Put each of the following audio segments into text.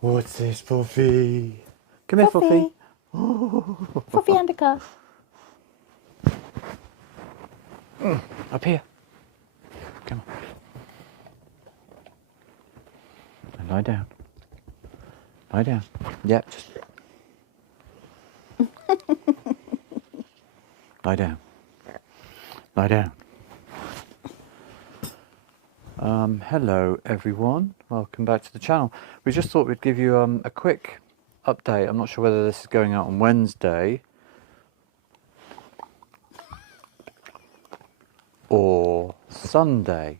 What's this, Fluffy? Come here, Fluffy. Fluffy and a car. Up here. Come on. And lie down. Lie down. Yep, just... lie down. Lie down. Hello everyone, welcome back to the channel. We just thought we'd give you a quick update. I'm not sure whether this is going out on Wednesday or Sunday,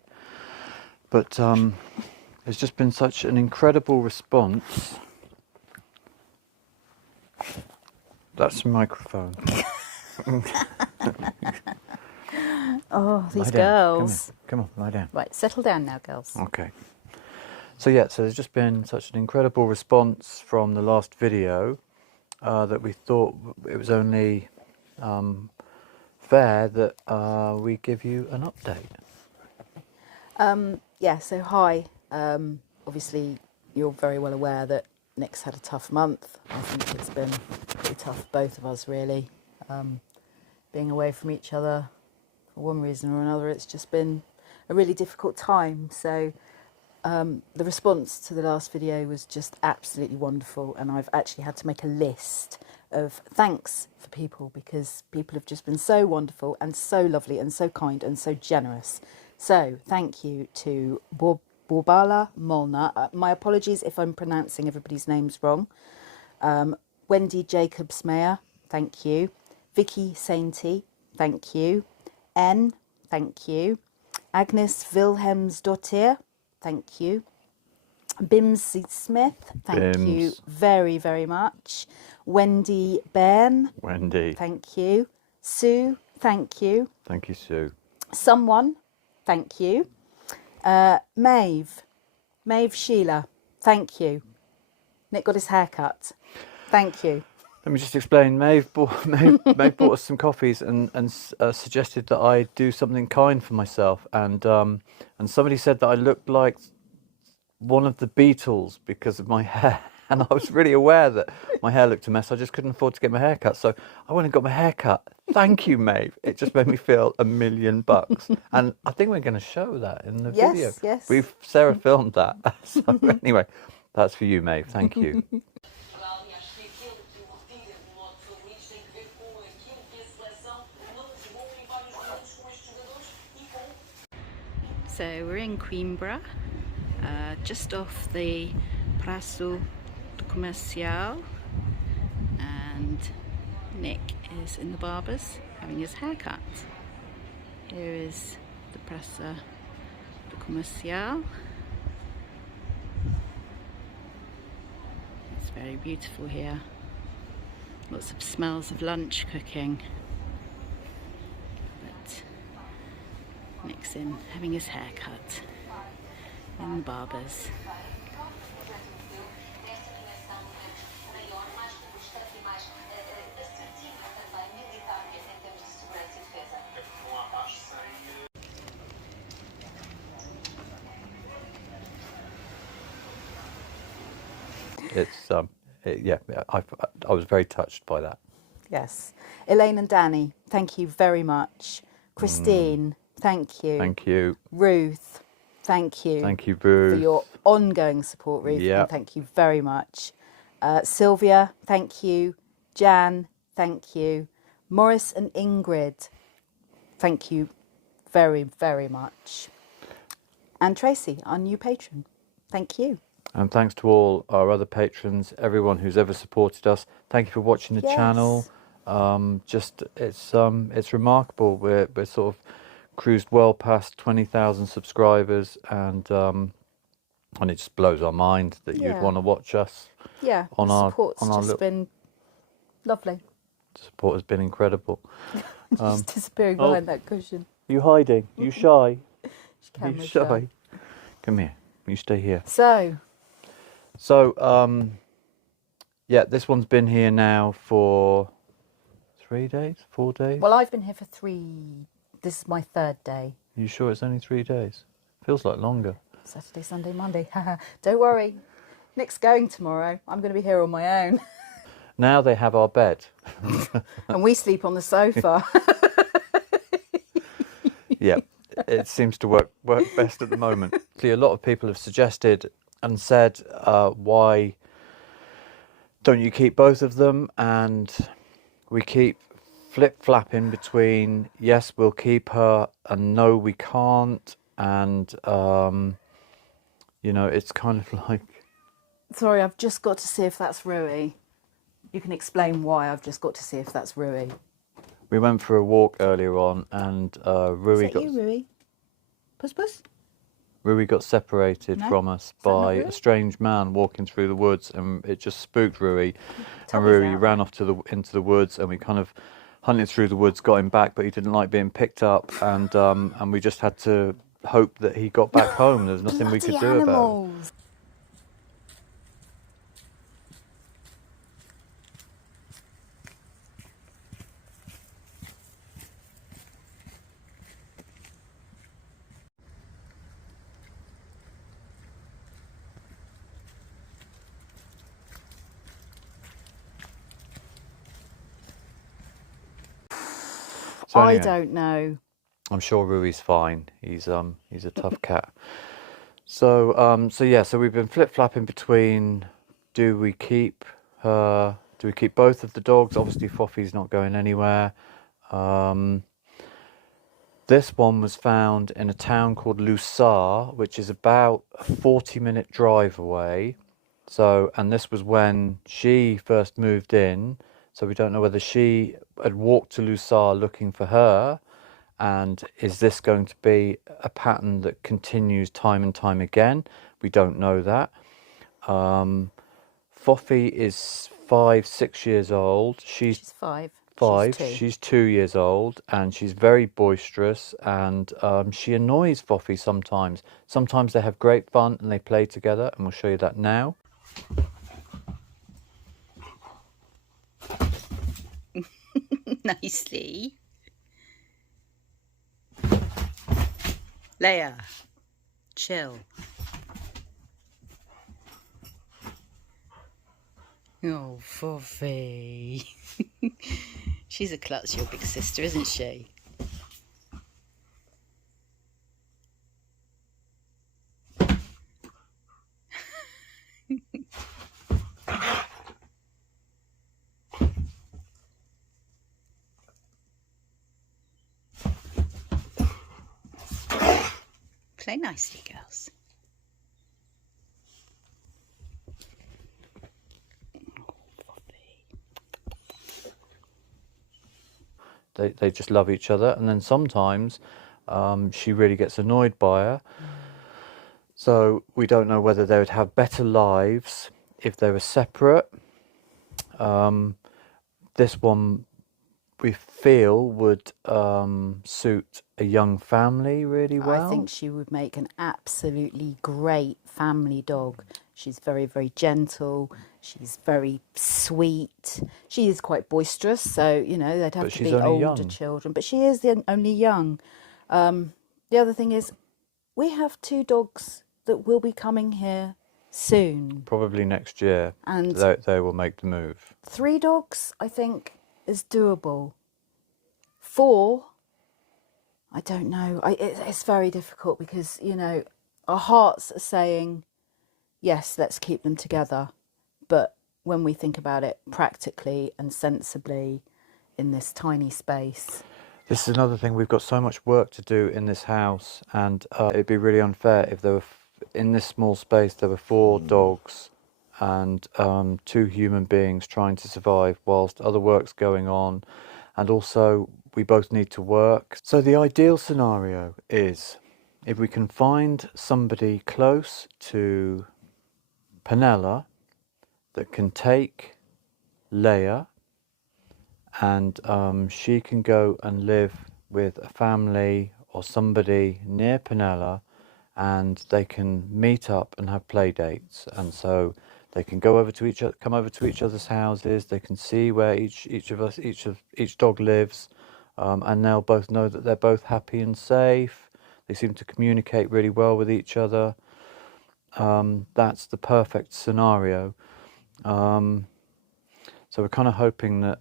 but there's just been such an incredible response. That's the microphone. Oh, these girls. Come on, lie down. Right, settle down now, girls. Okay. So yeah, so there's just been such an incredible response from the last video that we thought it was only fair that we give you an update. Yeah, so hi. Obviously, you're very well aware that Nick's had a tough month. I think it's been pretty tough for both of us, really. Being away from each other for one reason or another, it's just been a really difficult time. So the response to the last video was just absolutely wonderful, and I've actually had to make a list of thanks for people because people have just been so wonderful and so lovely and so kind and so generous. So thank you to Borbala Molnar. My apologies if I'm pronouncing everybody's names wrong. Wendy Jacobs Mayer, thank you. Vicky Sainty, thank you. N, thank you. Agnes Wilhelmsdottir, thank you. Bimsy Smith, thank you very, very much. Wendy Bairn, Wendy. Thank you. Sue, thank you. Thank you, Sue. Someone, thank you. Maeve Sheila, thank you. Nick got his hair cut. Thank you. Let me just explain. Maeve bought us some coffees and suggested that I do something kind for myself. And somebody said that I looked like one of the Beatles because of my hair. And I was really aware that my hair looked a mess. I just couldn't afford to get my hair cut. So I went and got my hair cut. Thank you, Maeve. It just made me feel $1 million. And I think we're going to show that in the video. Yes. Sarah filmed that. So anyway, that's for you, Maeve. Thank you. So we're in Coimbra, just off the Praça do Comercial, and Nick is in the barber's having his hair cut. Here is the Praça do Comercial. It's very beautiful here. Lots of smells of lunch cooking. But Nick's in having his hair cut in the barber's. It's yeah, I was very touched by that. Yes. Elaine and Danny, thank you very much. Christine, thank you. Thank you. Ruth, thank you. Thank you, Ruth. For your ongoing support, Ruth. Yeah. And thank you very much. Sylvia, thank you. Jan, thank you. Morris and Ingrid, thank you very, very much. And Tracy, our new patron, thank you. And thanks to all our other patrons, everyone who's ever supported us. Thank you for watching the channel. It's remarkable. We're sort of cruised well past 20,000 subscribers, and it just blows our mind that you'd want to watch us. Yeah, on our support's just been lovely. Support has been incredible. Just disappearing behind that cushion. Are you hiding? Are you shy? Are you shy? Come here. You stay here. So, yeah, this one's been here now for 3 days, 4 days? Well, I've been here for 3. This is my 3rd day. Are you sure it's only 3 days? Feels like longer. Saturday, Sunday, Monday. Don't worry. Nick's going tomorrow. I'm going to be here on my own. Now they have our bed. And we sleep on the sofa. Yeah, it seems to work best at the moment. See, a lot of people have suggested and said, why don't you keep both of them? And we keep flip-flapping between, yes, we'll keep her, and no, we can't. And, you know, it's kind of like... Sorry, I've just got to see if that's Rui. You can explain why. I've just got to see if that's Rui. We went for a walk earlier on, and Rui Is that you, Rui? Puss puss? Rui got separated No? from us Is that not by Rui? a strange man walking through the woods, and it just spooked Rui. And Tommy's Rui out. ran off into the woods, and we kind of hunted through the woods, got him back, but he didn't like being picked up, and we just had to hope that he got back home. There's nothing we could Bloody do about it. animals. So I anyway, don't know. I'm sure Rui's fine. He's a tough cat. So yeah, so we've been flip-flapping between, do we keep both of the dogs? Obviously Foffy's not going anywhere. This one was found in a town called Lusar, which is about a 40-minute drive away. So, and this was when she first moved in. So we don't know whether she had walked to Lusar looking for her, and is this going to be a pattern that continues time and time again? We don't know that. Foffy is 5-6 years old. She's She's 5. 5. She's 2. She's 2 years old, and she's very boisterous, and she annoys Foffy sometimes. Sometimes they have great fun and they play together, and we'll show you that now. Nicely. Leia, chill. Oh, Foffy. She's a klutz, your big sister, isn't she? Play nicely, girls. They just love each other, and then sometimes she really gets annoyed by her. So we don't know whether they would have better lives if they were separate. This one we feel would suit a young family really well. I think she would make an absolutely great family dog. She's very, very gentle. She's very sweet. She is quite boisterous, so, you know, they'd have But to she's be only older young. children. But she is only young. The other thing is, we have 2 dogs that will be coming here soon. Probably next year And they will make the move. 3 dogs, I think, is doable. 4, I don't know. It's very difficult because, you know, our hearts are saying, yes, let's keep them together. But when we think about it practically and sensibly in this tiny space. This is another thing. We've got so much work to do in this house, and it'd be really unfair if there were, in this small space, there were 4 dogs and 2 human beings trying to survive whilst other work's going on. And also, we both need to work. So the ideal scenario is if we can find somebody close to Penella that can take Leia, and she can go and live with a family or somebody near Penella, and they can meet up and have play dates. And so they can go over to come over to each other's houses. They can see where each dog lives, and they'll both know that they're both happy and safe. They seem to communicate really well with each other. that's the perfect scenario. So we're kind of hoping that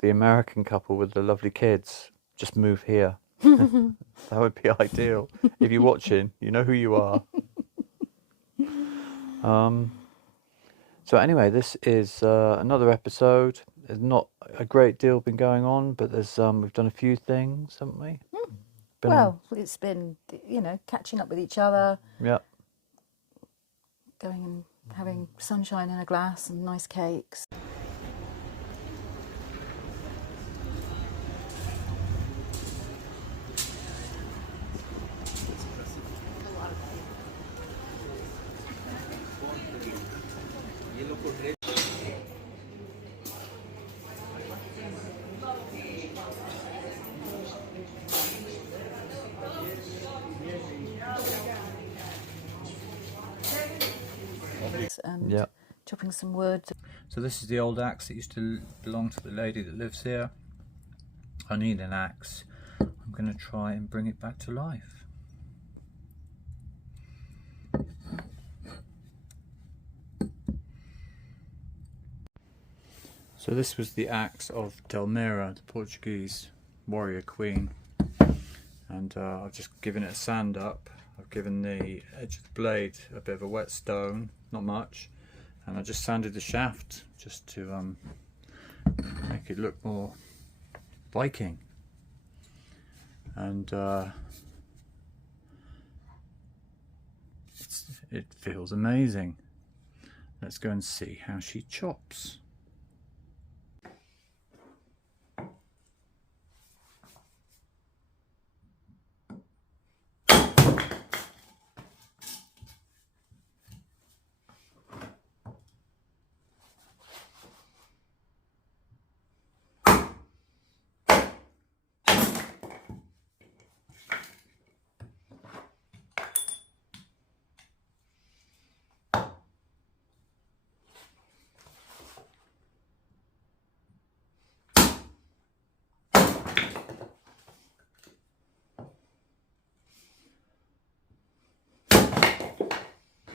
the American couple with the lovely kids just move here. That would be ideal. If you're watching, you know who you are. So anyway, this is another episode. There's not a great deal been going on, but there's we've done a few things, haven't we? Well, it's been, you know, catching up with each other, Yeah. going and having sunshine in a glass and nice cakes. And Yeah. chopping some wood. So this is the old axe that used to belong to the lady that lives here. I need an axe. I'm going to try and bring it back to life. So this was the axe of Delmira, the Portuguese warrior queen. And I've just given it a sand up. I've given the edge of the blade a bit of a whetstone, not much. And I just sanded the shaft just to make it look more Viking. And it feels amazing. Let's go and see how she chops.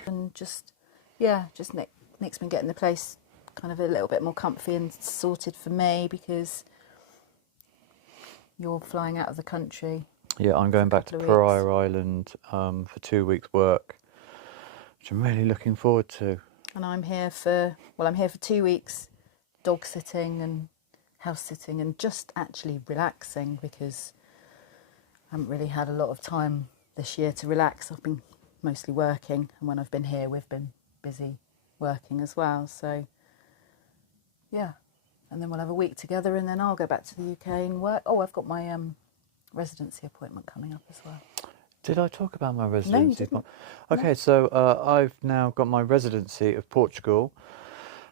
And just, yeah, just Nick's been getting the place kind of a little bit more comfy and sorted for me because you're flying out of the country. Yeah, I'm going back to Pariah Island for 2 weeks work, which I'm really looking forward to. And I'm here for, well, I'm here for 2 weeks dog sitting and house sitting and just actually relaxing because I haven't really had a lot of time this year to relax. I've been mostly working, and when I've been here we've been busy working as well, so yeah. And then we'll have a week together and then I'll go back to the UK and work. Oh, I've got my residency appointment coming up as well. Did I talk about my residency? didn't. Okay, so I've now got my residency of Portugal.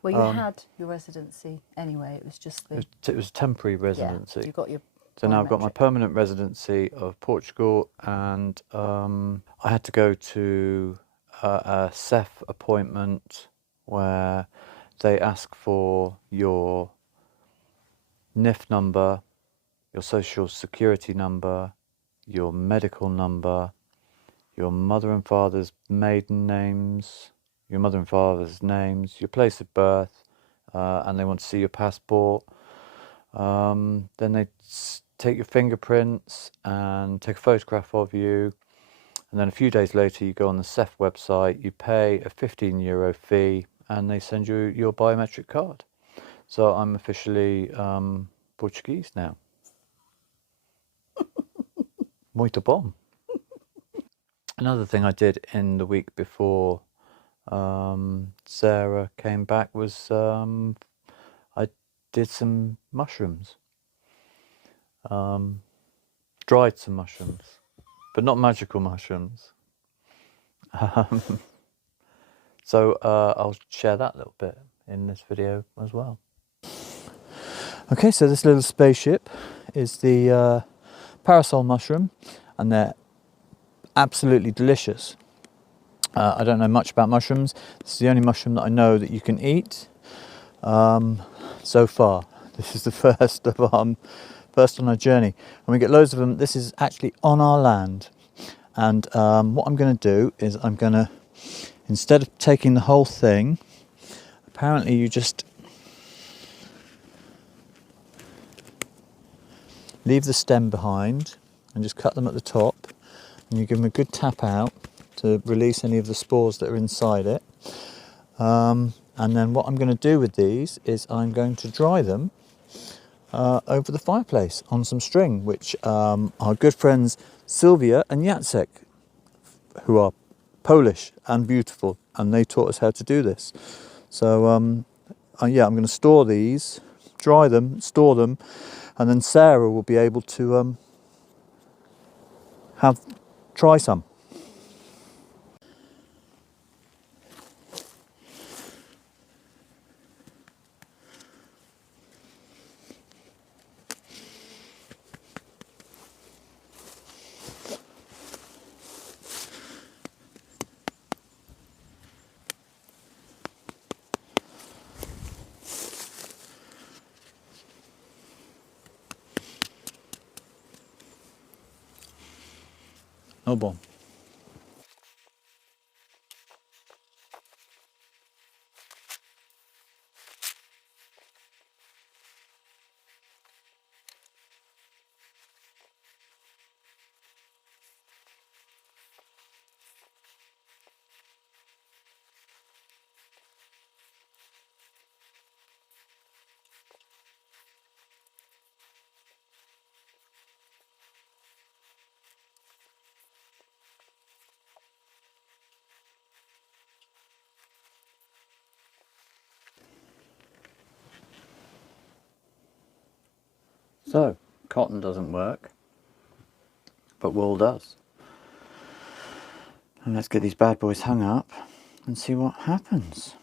Well, you had your residency anyway, it was just the... It was temporary residency. Yeah, you got your... So now I've got my permanent residency of Portugal, and I had to go to a CEF appointment where they ask for your NIF number, your social security number, your medical number, your mother and father's maiden names, your mother and father's names, your place of birth, and they want to see your passport. Then they take your fingerprints and take a photograph of you, and then a few days later you go on the CEF website, you pay a €15 fee, and they send you your biometric card. So I'm officially Portuguese now. Muito bom. Another thing I did in the week before Sarah came back was I did some mushrooms. Dried some mushrooms, but not magical mushrooms. So I'll share that little bit in this video as well. Okay, so this little spaceship is the parasol mushroom, and they're absolutely delicious. I don't know much about mushrooms. This is the only mushroom that I know that you can eat so far. This is the first on our journey, and we get loads of them. This is actually on our land, and what I'm going to do is I'm going to instead of taking the whole thing, apparently you just leave the stem behind and just cut them at the top, and you give them a good tap out to release any of the spores that are inside it. And then what I'm going to do with these is I'm going to dry them over the fireplace on some string, which our good friends Sylvia and Jacek, who are Polish and beautiful, and they taught us how to do this. So yeah, I'm going to store these, dry them, store them, and then Sarah will be able to try some. Oh boy. So, cotton doesn't work, but wool does. And let's get these bad boys hung up and see what happens.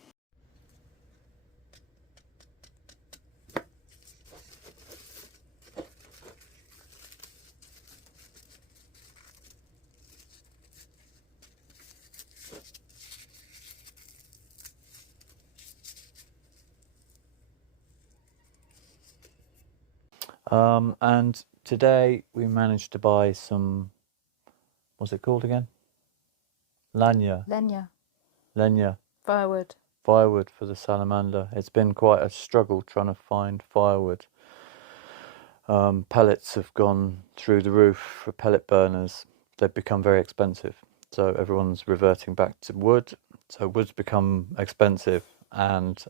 And today we managed to buy some, what's it called again? Lenha. Lenha. Firewood. Firewood for the salamander. It's been quite a struggle trying to find firewood. Pellets have gone through the roof for pellet burners. They've become very expensive. So everyone's reverting back to wood. So wood's become expensive and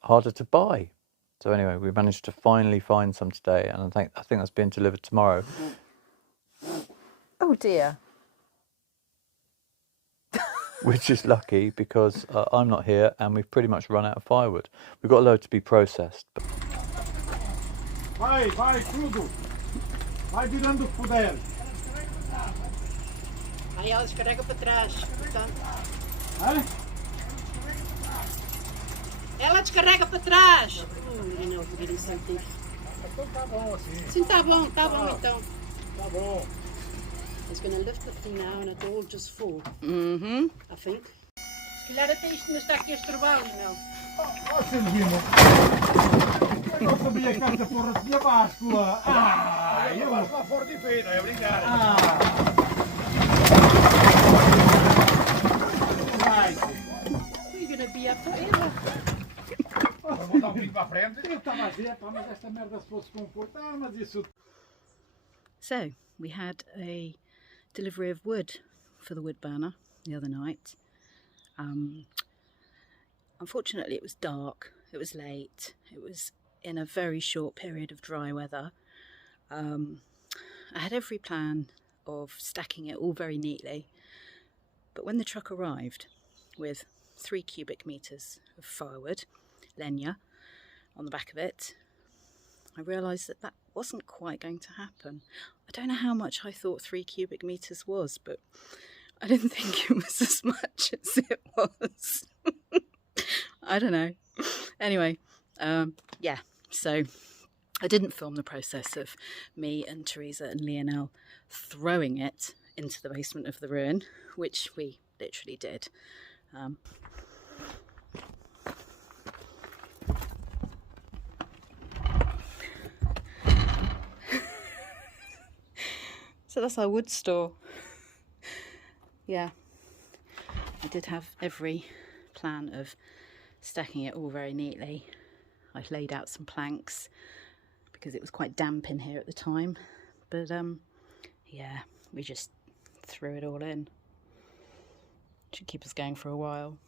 harder to buy. So anyway, we managed to finally find some today, and I think that's being delivered tomorrow. Oh dear. Which is lucky because I'm not here and we've pretty much run out of firewood. We've got a load to be processed. Vai tudo. Vai virando o puder. Aí ela descarrega para trás. Ela descarrega para trás. Não, vou incentivo. Então tá bom assim. Sim, tá bom então. Tá bom. It's going to lift the thing now and it'll all just fall. I think. Se calhar até isto não está aqui a estrovar, não. Ó, Silvino. Eu não sabia que esta porra tinha báscula. Eu acho lá fora de feio, não é brincar. Vai. We're going to be up forever. Vou botar um pouquinho para a frente. Eu estava a dizer, pá, mas esta merda se fosse confortável, mas isso... So, we had a delivery of wood for the wood burner the other night. Unfortunately it was dark, it was late, it was in a very short period of dry weather. I had every plan of stacking it all very neatly, but when the truck arrived with 3 cubic metres of firewood, lenha, on the back of it, I realised that that wasn't quite going to happen. I don't know how much I thought 3 cubic metres was, but I didn't think it was as much as it was. I don't know. Anyway, yeah, so I didn't film the process of me and Teresa and Lionel throwing it into the basement of the ruin, which we literally did. So that's our wood store. Yeah. I did have every plan of stacking it all very neatly. I laid out some planks because it was quite damp in here at the time, but yeah, we just threw it all in. Should keep us going for a while.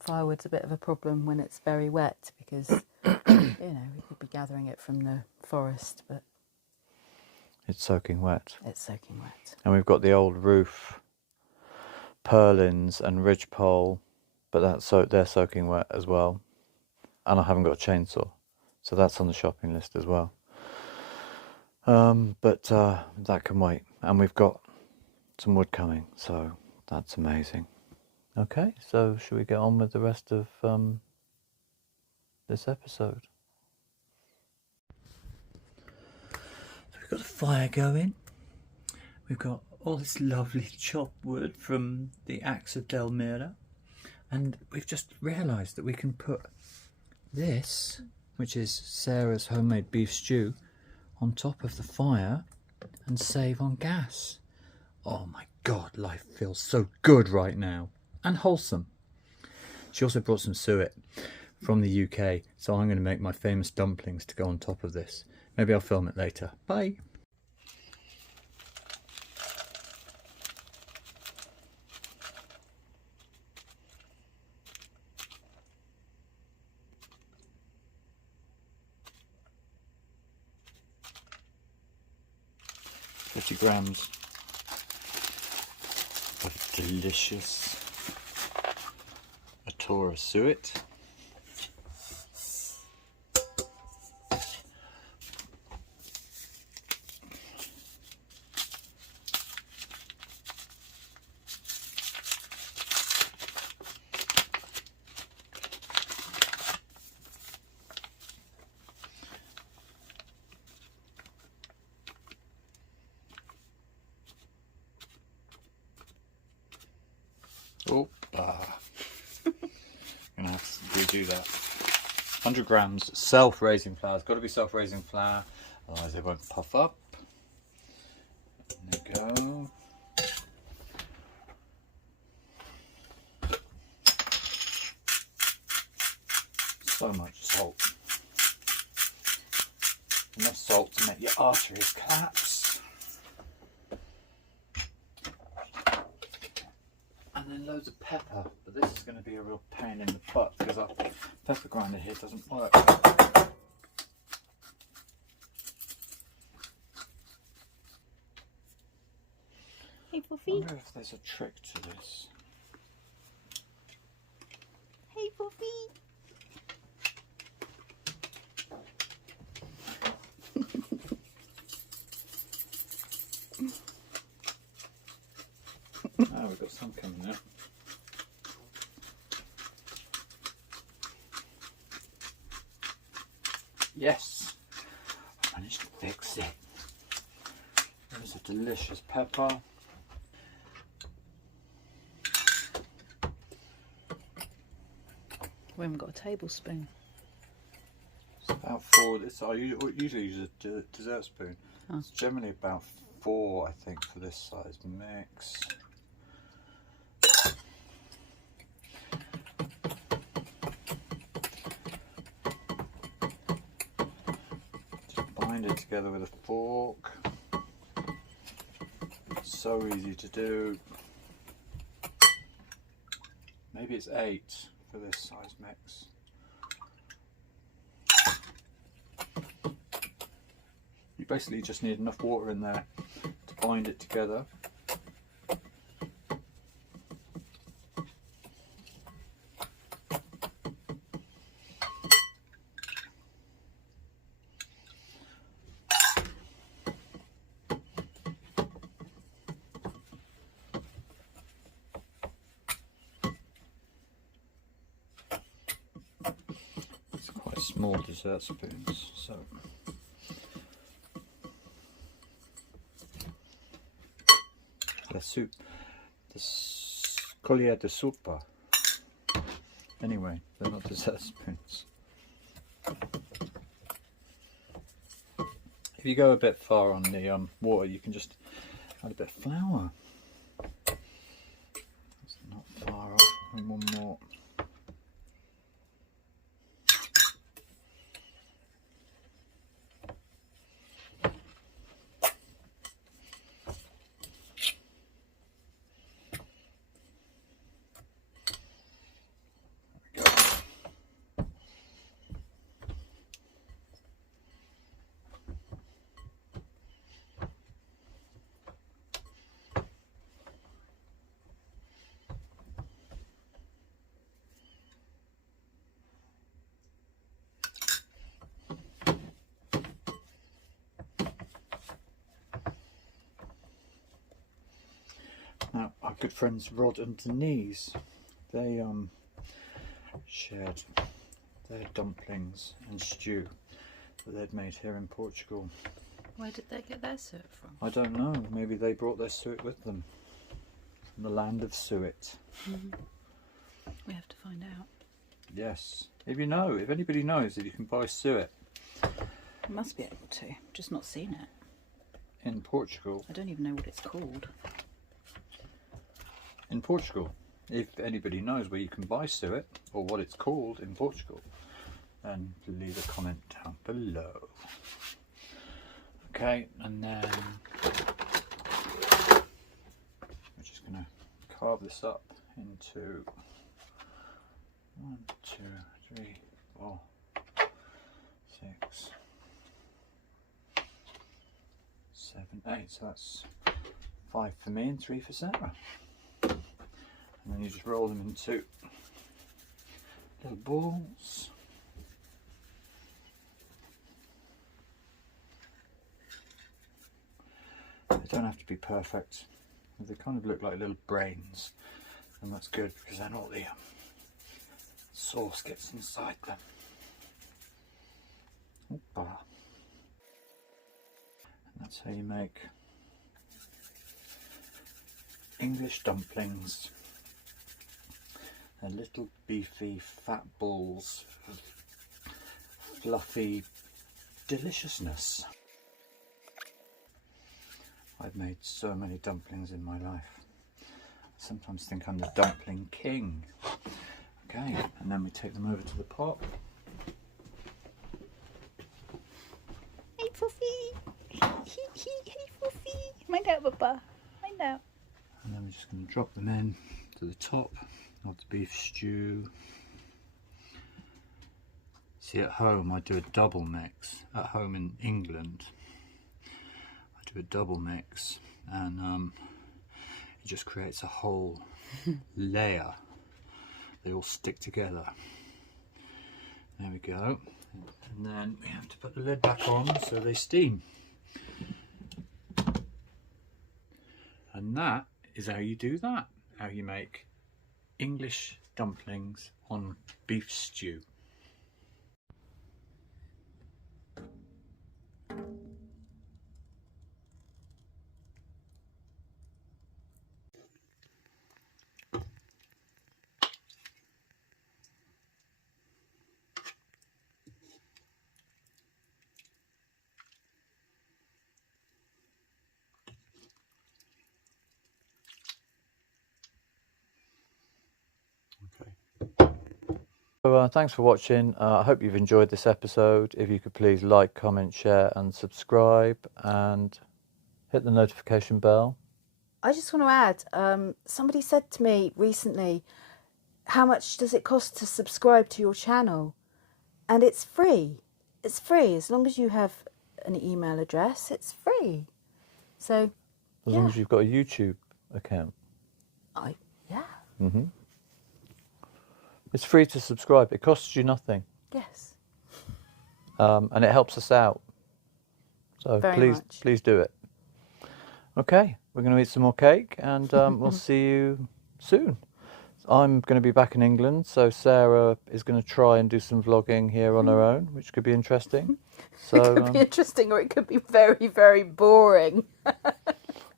Firewood's a bit of a problem when it's very wet because, you know, we could be gathering it from the forest, but It's soaking wet. it's soaking wet. And we've got the old roof, purlins and ridgepole, but they're soaking wet as well. And I haven't got a chainsaw, so that's on the shopping list as well. But that can wait. And we've got some wood coming, so that's amazing. Okay, so should we get on with the rest of this episode? So we've got the fire going. We've got all this lovely chopped wood from the axe of Delmira. And we've just realised that we can put this, which is Sarah's homemade beef stew, on top of the fire and save on gas. Oh my God, life feels so good right now. And wholesome. She also brought some suet from the UK, so I'm going to make my famous dumplings to go on top of this. Maybe I'll film it later. Bye! Grams of delicious Atora suet. Oh, gonna have to redo that. 100 grams self-raising flour. It's got to be self-raising flour, otherwise they won't puff up. There you go. So much salt. Enough salt to make your arteries collapse. And then loads of pepper, but this is going to be a real pain in the butt because our pepper grinder here doesn't work. Hey, I Puffy. wonder if there's a trick to this. Hey, Puffy. Oh, we've got some coming now. Yes, I managed to fix it. There's a delicious pepper. We haven't got a tablespoon. It's about 4. I usually use a dessert spoon. Oh. It's generally about 4, I think, for this size mix. Just bind it together with a fork. It's so easy to do. Maybe it's 8 for this size mix. You basically just need enough water in there to bind it together. It's quite small dessert spoons, so soup, the collier de soupa. Anyway, they're not dessert spoons. If you go a bit far on the water, you can just add a bit of flour. That's not And one more. Now, our good friends Rod and Denise, they shared their dumplings and stew that they'd made here in Portugal. Where did they get their suet from? I don't know, maybe they brought their suet with them from the land of suet. We have to find out. Yes, if you know, if anybody knows if you can buy suet We must be able to, just not seen it. in Portugal. I don't even know what it's called. In Portugal, if anybody knows where you can buy suet or what it's called in Portugal, then leave a comment down below. Okay, and then we're just going to carve this up into 1, 2, 3, 4, 6, 7, 8. So that's 5 for me and 3 for Sarah. And then you just roll them into little balls. They don't have to be perfect. They kind of look like little brains, and that's good because then all the sauce gets inside them. Opa. And that's how you make English dumplings. They're little beefy fat balls of fluffy deliciousness. I've made so many dumplings in my life. I sometimes think I'm the dumpling king. Okay, and then we take them over to the pot. Hey Fuffy! Hey Fuffy! Mind out, Papa. Mind out. And then we're just going to drop them in to the top of the beef stew. See, at home I do a double mix. At home in England I do a double mix, and it just creates a whole layer. They all stick together. There we go. And then we have to put the lid back on so they steam. And that is how you do that. How you make English dumplings on beef stew. So thanks for watching. I hope you've enjoyed this episode. If you could please like, comment, share and subscribe, and hit the notification bell. I just want to add, somebody said to me recently, how much does it cost to subscribe to your channel? And it's free. It's free. As long as you have an email address, it's free. So, As long as you've got a YouTube account. Yeah. Mm-hmm. It's free to subscribe. It costs you nothing. Yes. And it helps us out. So Very much. please do it. Okay, we're going to eat some more cake, and we'll see you soon. I'm going to be back in England, so Sarah is going to try and do some vlogging here on her own, which could be interesting. So, It could be interesting, or it could be very, very boring.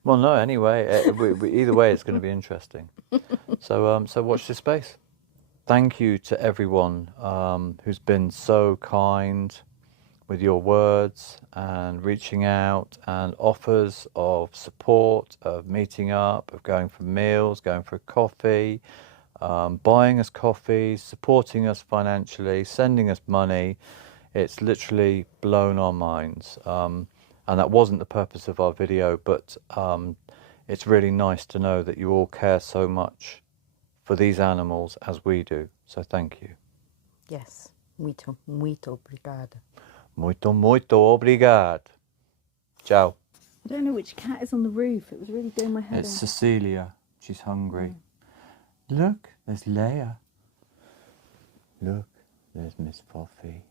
well, no, anyway, either way, it's going to be interesting. So watch this space. Thank you to everyone who's been so kind with your words and reaching out and offers of support, of meeting up, of going for meals, going for a coffee, buying us coffees, supporting us financially, sending us money. It's literally blown our minds. And that wasn't the purpose of our video, but it's really nice to know that you all care so much for these animals as we do. So thank you. Yes, muito, muito obrigada. Muito, muito obrigado. Ciao. I don't know which cat is on the roof. It was really doing my head It's in. Cecilia. She's hungry. Look, there's Leia. Look, there's Miss Puffy.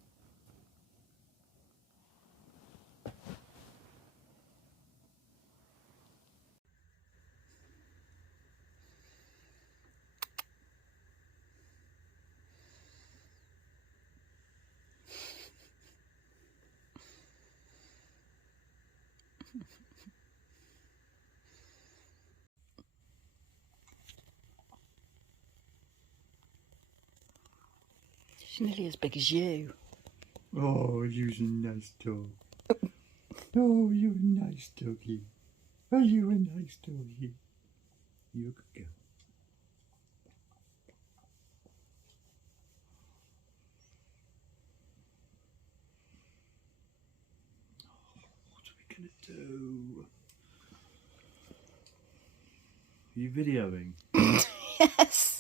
She's nearly as big as you. Oh, you're a nice dog. Oh, you're a nice doggy. Oh, you're a nice doggy. You're a good girl. What are we gonna do? Are you videoing? Yes.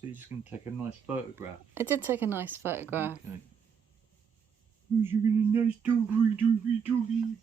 So you're just gonna take a nice photograph? I did take a nice photograph. Okay. You're a nice doggy, doggy, doggy.